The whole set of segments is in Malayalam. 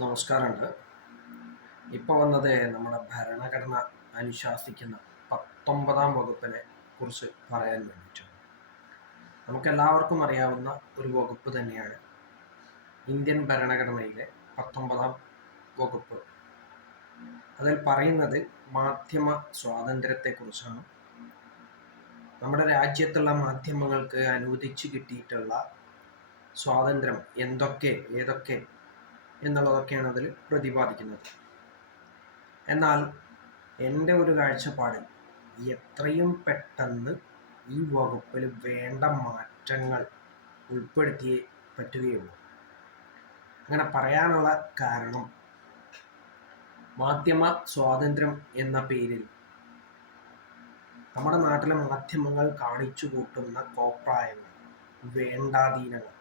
നമസ്കാരമുണ്ട്. ഇപ്പോൾ വന്നത് നമ്മുടെ ഭരണഘടന അനുശാസിക്കുന്ന പത്തൊമ്പതാം വകുപ്പിനെ കുറിച്ച് പറയാൻ വേണ്ടിയിട്ടാണ്. നമുക്കെല്ലാവർക്കും അറിയാവുന്ന ഒരു വകുപ്പ് തന്നെയാണ് ഇന്ത്യൻ ഭരണഘടനയിലെ പത്തൊമ്പതാം വകുപ്പ്. അതിൽ പറയുന്നത് മാധ്യമ സ്വാതന്ത്ര്യത്തെക്കുറിച്ചാണ് നമ്മുടെ രാജ്യത്തുള്ള മാധ്യമങ്ങൾക്ക് അനുവദിച്ചു കിട്ടിയിട്ടുള്ള സ്വാതന്ത്ര്യം എന്തൊക്കെ ഏതൊക്കെ എന്നുള്ളതൊക്കെയാണ് അതിൽ പ്രതിപാദിക്കുന്നത്. എന്നാൽ എന്റെ ഒരു കാഴ്ചപ്പാടിൽ എത്രയും പെട്ടെന്ന് ഈ വകുപ്പിൽ വേണ്ട മാറ്റങ്ങൾ ഉൾപ്പെടുത്തിയേ പറ്റുകയുള്ളൂ. അങ്ങനെ പറയാനുള്ള കാരണം മാധ്യമ സ്വാതന്ത്ര്യം എന്ന പേരിൽ നമ്മുടെ നാട്ടിലെ മാധ്യമങ്ങൾ കാണിച്ചു കൂട്ടുന്ന കോപ്രായങ്ങൾ വേണ്ടാധീനങ്ങൾ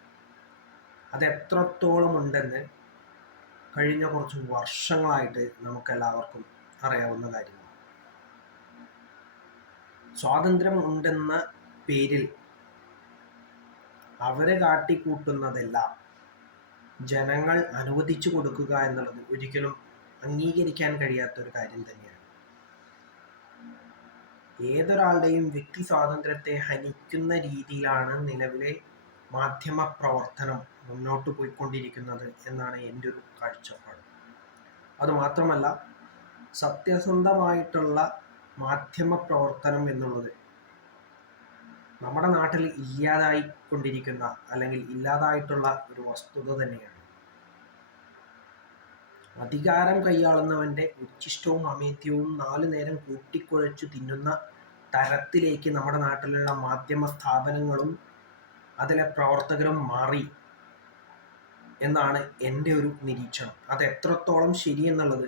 അത് എത്രത്തോളം ഉണ്ടെന്ന് കഴിഞ്ഞ കുറച്ച് വർഷങ്ങളായിട്ട് നമുക്കെല്ലാവർക്കും അറിയാവുന്ന കാര്യമാണ്. സ്വാതന്ത്ര്യം ഉണ്ടെന്ന പേരിൽ അവരെ കാട്ടിക്കൂട്ടുന്നതെല്ലാം ജനങ്ങൾ അനുവദിച്ചു കൊടുക്കുക എന്നുള്ളത് ഒരിക്കലും അംഗീകരിക്കാൻ കഴിയാത്ത ഒരു കാര്യം തന്നെയാണ്. ഏതൊരാളുടെയും വ്യക്തി സ്വാതന്ത്ര്യത്തെ ഹനിക്കുന്ന രീതിയിലാണ് നിലവിലെ മാധ്യമ പ്രവർത്തനം മുന്നോട്ട് പോയിക്കൊണ്ടിരിക്കുന്നത് എന്നാണ് എന്റെ ഒരു കാഴ്ചപ്പാട്. അതുമാത്രമല്ല സത്യസന്ധമായിട്ടുള്ള മാധ്യമ പ്രവർത്തനം എന്നുള്ളത് നമ്മുടെ നാട്ടിൽ ഇല്ലാതായിക്കൊണ്ടിരിക്കുന്ന അല്ലെങ്കിൽ ഇല്ലാതായിട്ടുള്ള ഒരു വസ്തുത തന്നെയാണ്. അധികാരം കൈയാളുന്നവന്റെ ഉച്ചിഷ്ടവും അമേത്യവും നാലു നേരം കൂട്ടിക്കുഴച്ചു തിന്നുന്ന തരത്തിലേക്ക് നമ്മുടെ നാട്ടിലുള്ള മാധ്യമ സ്ഥാപനങ്ങളും അതിലെ പ്രവർത്തകരും മാറി എന്നാണ് എന്റെ ഒരു നിരീക്ഷണം. അത് എത്രത്തോളം ശരിയെന്നുള്ളത്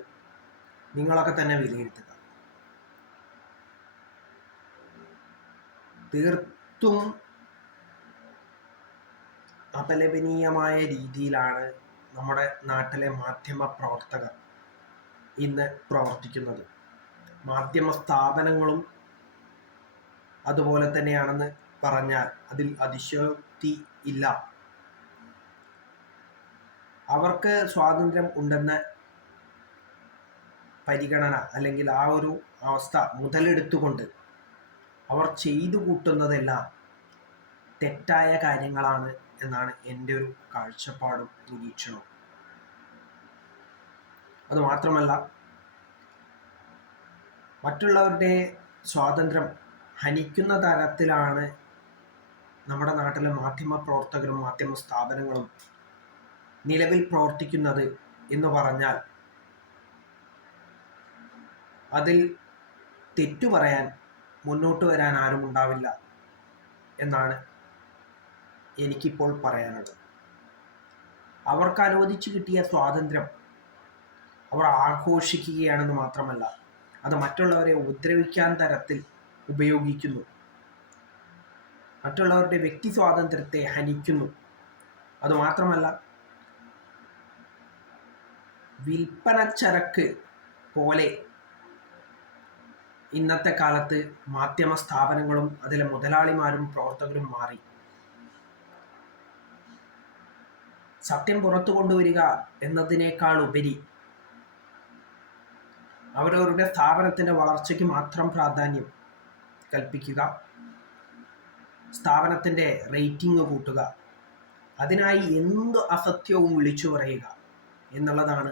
നിങ്ങളൊക്കെ തന്നെ വിലയിരുത്തുക. തീർത്തും അപലപനീയമായ രീതിയിലാണ് നമ്മുടെ നാട്ടിലെ മാധ്യമ പ്രവർത്തകർ ഇന്ന് പ്രവർത്തിക്കുന്നത്. മാധ്യമ സ്ഥാപനങ്ങളും അതുപോലെ തന്നെയാണെന്ന് പറഞ്ഞാൽ അതിൽ അതിശയോക്തി ഇല്ല. അവർക്ക് സ്വാതന്ത്ര്യം ഉണ്ടെന്ന പരിഗണന അല്ലെങ്കിൽ ആ ഒരു അവസ്ഥ മുതലെടുത്തുകൊണ്ട് അവർ ചെയ്തു കൂട്ടുന്നതെല്ലാം തെറ്റായ കാര്യങ്ങളാണ് എന്നാണ് എന്റെ ഒരു കാഴ്ചപ്പാടും നിരീക്ഷണവും. അതുമാത്രമല്ല മറ്റുള്ളവരുടെ സ്വാതന്ത്ര്യം ഹനിക്കുന്ന തരത്തിലാണ് നമ്മുടെ നാട്ടിലെ മാധ്യമ പ്രവർത്തകരും മാധ്യമ സ്ഥാപനങ്ങളും നിലവിൽ പ്രവർത്തിക്കുന്നത് എന്ന് പറഞ്ഞാൽ അതിൽ തെറ്റു പറയാൻ മുന്നോട്ട് വരാൻ ആരും ഉണ്ടാവില്ല എന്നാണ് എനിക്കിപ്പോൾ പറയാനുള്ളത്. അവർക്ക് അനുവദിച്ചു കിട്ടിയ സ്വാതന്ത്ര്യം അവർ ആഘോഷിക്കുകയാണെന്ന് മാത്രമല്ല അത് മറ്റുള്ളവരെ ഉപദ്രവിക്കാൻ തരത്തിൽ ഉപയോഗിക്കുന്നു. മറ്റുള്ളവരുടെ വ്യക്തി സ്വാതന്ത്ര്യത്തെ ഹനിക്കുന്നു. അതുമാത്രമല്ല വിൽപ്പനച്ചരക്ക് പോലെ ഇന്നത്തെ കാലത്ത് മാധ്യമ സ്ഥാപനങ്ങളും അതിലെ മുതലാളിമാരും പ്രവർത്തകരും മാറി. സത്യം പുറത്തു കൊണ്ടുവരിക എന്നതിനേക്കാൾ ഉപരി അവരവരുടെ സ്ഥാപനത്തിന്റെ വളർച്ചയ്ക്ക് മാത്രം പ്രാധാന്യം കൽപ്പിക്കുക സ്ഥാപനത്തിന്റെ റേറ്റിംഗ് കൂട്ടുക. അതിനായി എന്ത് അസത്യവും വിളിച്ചു പറയുക എന്നുള്ളതാണ്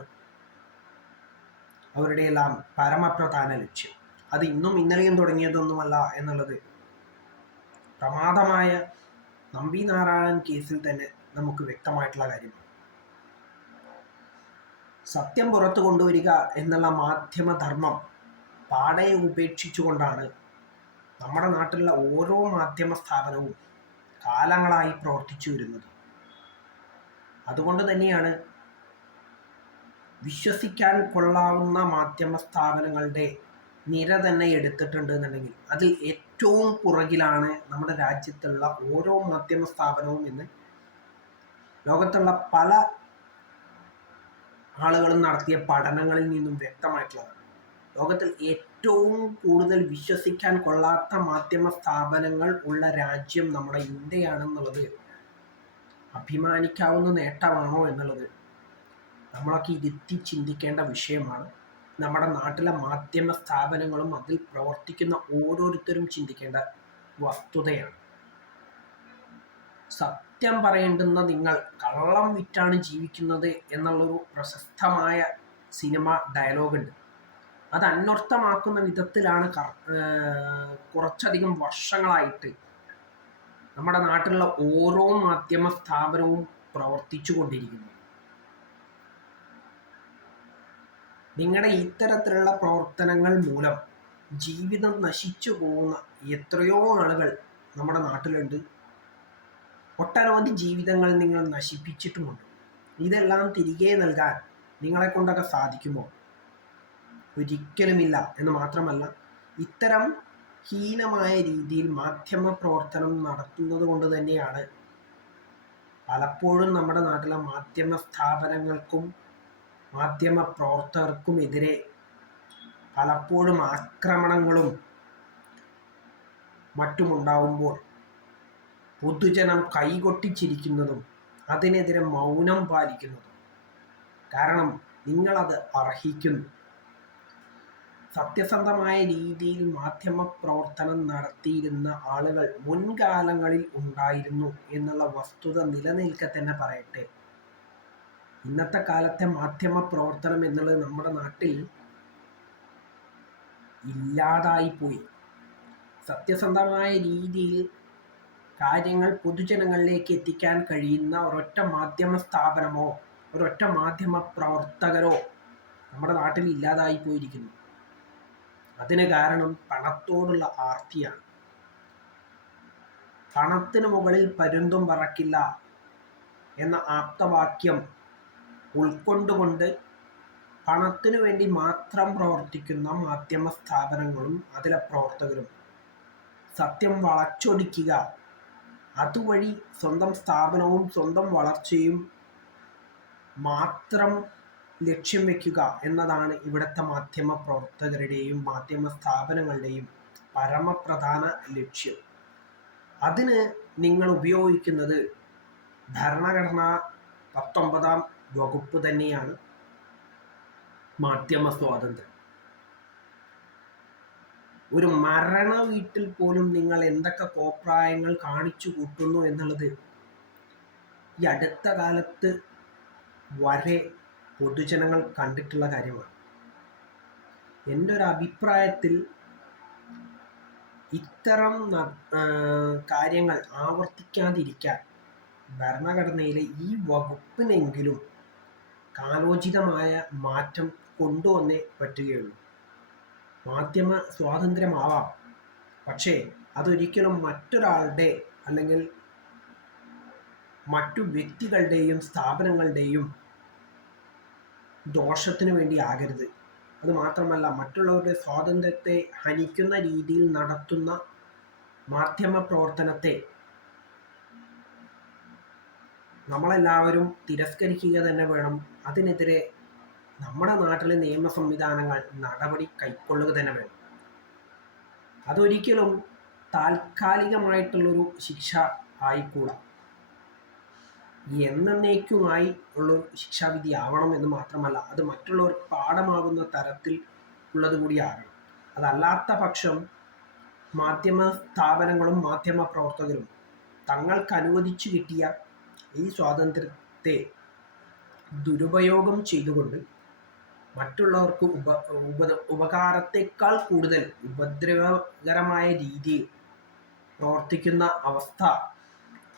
അവരുടെ എല്ലാം പരമപ്രധാന ലക്ഷ്യം. അത് ഇന്നും ഇന്നലെയും തുടങ്ങിയതൊന്നുമല്ല എന്നുള്ളത് പ്രമാദമായ നമ്പി നാരായണൻ കേസിൽ തന്നെ നമുക്ക് വ്യക്തമായിട്ടുള്ള കാര്യമാണ്. സത്യം പുറത്തു കൊണ്ടുവരിക എന്നുള്ള മാധ്യമധർമ്മം പാടെ ഉപേക്ഷിച്ചുകൊണ്ടാണ് നമ്മുടെ നാട്ടിലുള്ള ഓരോ മാധ്യമ സ്ഥാപനവും കാലങ്ങളായി പ്രവർത്തിച്ചു വരുന്നത്. അതുകൊണ്ട് തന്നെയാണ് വിശ്വസിക്കാൻ കൊള്ളാവുന്ന മാധ്യമ സ്ഥാപനങ്ങളുടെ നിര തന്നെ എടുത്തിട്ടുണ്ട് എന്നുണ്ടെങ്കിൽ അതിൽ ഏറ്റവും പുറകിലാണ് നമ്മുടെ രാജ്യത്തുള്ള ഓരോ മാധ്യമ സ്ഥാപനവും എന്ന് ലോകത്തുള്ള പല ആളുകളും നടത്തിയ പഠനങ്ങളിൽ നിന്നും വ്യക്തമായിട്ടുള്ളതാണ് ലോകത്തിൽ ഏറ്റവും കൂടുതൽ വിശ്വസിക്കാൻ കൊള്ളാത്ത മാധ്യമ സ്ഥാപനങ്ങൾ ഉള്ള രാജ്യം നമ്മുടെ ഇന്ത്യയാണെന്നുള്ളത് അഭിമാനിക്കാവുന്ന നേട്ടമാണോ എന്നുള്ളത് നമ്മളൊക്കെ ഇരുത്തി ചിന്തിക്കേണ്ട വിഷയമാണ്. നമ്മുടെ നാട്ടിലെ മാധ്യമ സ്ഥാപനങ്ങളും അതിൽ പ്രവർത്തിക്കുന്ന ഓരോരുത്തരും ചിന്തിക്കേണ്ട വസ്തുതയാണ്. സത്യം പറയേണ്ടുന്ന നിങ്ങൾ കള്ളം വിറ്റാണ് ജീവിക്കുന്നത് എന്നുള്ളൊരു പ്രശസ്തമായ സിനിമ ഡയലോഗുണ്ട്. അത് അന്വർത്ഥമാക്കുന്ന വിധത്തിലാണ് കുറച്ചധികം വർഷങ്ങളായിട്ട് നമ്മുടെ നാട്ടിലുള്ള ഓരോ മാധ്യമ സ്ഥാപനവും പ്രവർത്തിച്ചു കൊണ്ടിരിക്കുന്നത് നിങ്ങളുടെ ഇത്തരത്തിലുള്ള പ്രവർത്തനങ്ങൾ മൂലം ജീവിതം നശിച്ചു പോകുന്ന എത്രയോ ആളുകൾ നമ്മുടെ നാട്ടിലുണ്ട്. ഒട്ടനവധി ജീവിതങ്ങൾ നിങ്ങൾ നശിപ്പിച്ചിട്ടുമുണ്ട്. ഇതെല്ലാം തിരികെ നൽകാൻ നിങ്ങളെ കൊണ്ടൊക്കെ സാധിക്കുമോ? ഒരിക്കലുമില്ല എന്ന് മാത്രമല്ല ഇത്തരം ഹീനമായ രീതിയിൽ മാധ്യമ പ്രവർത്തനം നടത്തുന്നത് കൊണ്ട് തന്നെയാണ് പലപ്പോഴും നമ്മുടെ നാട്ടിലെ മാധ്യമ സ്ഥാപനങ്ങൾക്കും മാധ്യമ പ്രവർത്തകർക്കും എതിരെ പലപ്പോഴും ആക്രമണങ്ങളും മറ്റുമുണ്ടാവുമ്പോൾ പൊതുജനം കൈകൊട്ടിച്ചിരിക്കുന്നതും അതിനെതിരെ മൗനം പാലിക്കുന്നതും. കാരണം നിങ്ങളത് അർഹിക്കുന്നു. സത്യസന്ധമായ രീതിയിൽ മാധ്യമ പ്രവർത്തനം നടത്തിയിരുന്ന ആളുകൾ മുൻകാലങ്ങളിൽ ഉണ്ടായിരുന്നു എന്നുള്ള വസ്തുത നിലനിൽക്കെ തന്നെ പറയട്ടെ. ഇന്നത്തെ കാലത്തെ മാധ്യമ പ്രവർത്തനം എന്നുള്ളത് നമ്മുടെ നാട്ടിൽ ഇല്ലാതായി പോയി സത്യസന്ധമായ രീതിയിൽ കാര്യങ്ങൾ പൊതുജനങ്ങളിലേക്ക് എത്തിക്കാൻ കഴിയുന്ന ഒരൊറ്റ മാധ്യമ സ്ഥാപനമോ ഒരൊറ്റ മാധ്യമ പ്രവർത്തകരോ നമ്മുടെ നാട്ടിൽ ഇല്ലാതായി പോയിരിക്കുന്നു അതിന് കാരണം പണത്തോടുള്ള ആർത്തിയാണ്. പണത്തിന് മുകളിൽ പരുന്തും പറക്കില്ല എന്ന ആപ്തവാക്യം ഉൾക്കൊണ്ടുകൊണ്ട് പണത്തിനു വേണ്ടി മാത്രം പ്രവർത്തിക്കുന്ന മാധ്യമ സ്ഥാപനങ്ങളും അതിലെ പ്രവർത്തകരും സത്യം വളച്ചൊടിക്കുക അതുവഴി സ്വന്തം സ്ഥാപനവും സ്വന്തം വളർച്ചയും മാത്രം ലക്ഷ്യം വെക്കുക എന്നതാണ് ഇവിടുത്തെ മാധ്യമ പ്രവർത്തകരുടെയും മാധ്യമ സ്ഥാപനങ്ങളുടെയും പരമപ്രധാന ലക്ഷ്യം. അതിന് നിങ്ങൾ ഉപയോഗിക്കുന്നത് ഭരണഘടന പത്തൊമ്പതാം വകുപ്പ് തന്നെയാണ് മാധ്യമ സ്വാതന്ത്ര്യം. ഒരു മരണ വീട്ടിൽ പോലും നിങ്ങൾ എന്തൊക്കെ കോപ്രായങ്ങൾ കാണിച്ചു കൂട്ടുന്നു എന്നുള്ളത് ഈ അടുത്ത കാലത്ത് വരെ പൊതുജനങ്ങൾ കണ്ടിട്ടുള്ള കാര്യമാണ്. എന്റെ ഒരു അഭിപ്രായത്തിൽ ഇത്തരം കാര്യങ്ങൾ ആവർത്തിക്കാതിരിക്കാൻ ഭരണഘടനയിലെ ഈ വകുപ്പിനെങ്കിലും കാലോചിതമായ മാറ്റം കൊണ്ടുവന്നേ പറ്റുകയുള്ളൂ. മാധ്യമ സ്വാതന്ത്ര്യമാവാം. പക്ഷേ അതൊരിക്കലും മറ്റൊരാളുടെ അല്ലെങ്കിൽ മറ്റു വ്യക്തികളുടെയും സ്ഥാപനങ്ങളുടെയും ദോഷത്തിന് വേണ്ടി ആകരുത്. അത് മാത്രമല്ല മറ്റുള്ളവരുടെ സ്വാതന്ത്ര്യത്തെ ഹനിക്കുന്ന രീതിയിൽ നടത്തുന്ന മാധ്യമ പ്രവർത്തനത്തെ നമ്മളെല്ലാവരും തിരസ്കരിക്കുക തന്നെ വേണം. അതിനെതിരെ നമ്മുടെ നാട്ടിലെ നിയമ സംവിധാനങ്ങൾ നടപടി കൈക്കൊള്ളുക തന്നെ വേണം. അതൊരിക്കലും താൽക്കാലികമായിട്ടുള്ളൊരു ശിക്ഷ ആയിക്കൂടാ. എന്നേക്കുമായി ഉള്ള ശിക്ഷാവിധി ആവണം എന്ന് മാത്രമല്ല അത് മറ്റുള്ളവർക്ക് പാഠമാകുന്ന തരത്തിൽ ഉള്ളത് കൂടി ആകണം. അതല്ലാത്ത പക്ഷം മാധ്യമ സ്ഥാപനങ്ങളും മാധ്യമ പ്രവർത്തകരും തങ്ങൾക്ക് അനുവദിച്ചു കിട്ടിയ ഈ സ്വാതന്ത്ര്യത്തെ ദുരുപയോഗം ചെയ്തുകൊണ്ട് മറ്റുള്ളവർക്ക് ഉപ ഉപ ഉപകാരത്തെക്കാൾ കൂടുതൽ ഉപദ്രവകരമായ രീതിയിൽ പ്രവർത്തിക്കുന്ന അവസ്ഥ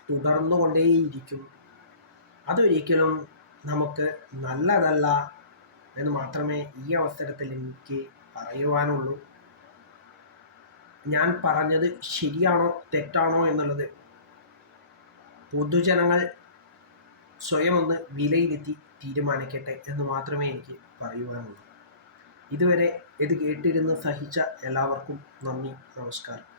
തുടർന്നുകൊണ്ടേയിരിക്കും. അതൊരിക്കലും നമുക്ക് നല്ലതല്ല എന്ന് മാത്രമേ ഈ അവസരത്തിൽ എനിക്ക് പറയുവാനുള്ളൂ. ഞാൻ പറഞ്ഞത് ശരിയാണോ തെറ്റാണോ എന്നുള്ളത് പൊതുജനങ്ങൾ സ്വയം ഒന്ന് വിലയിരുത്തി തീരുമാനിക്കട്ടെ എന്ന് മാത്രമേ എനിക്ക് പറയുവാനുള്ളൂ. ഇതുവരെ ഇത് കേട്ടിരുന്ന് സഹിച്ച എല്ലാവർക്കും നന്ദി നമസ്കാരം.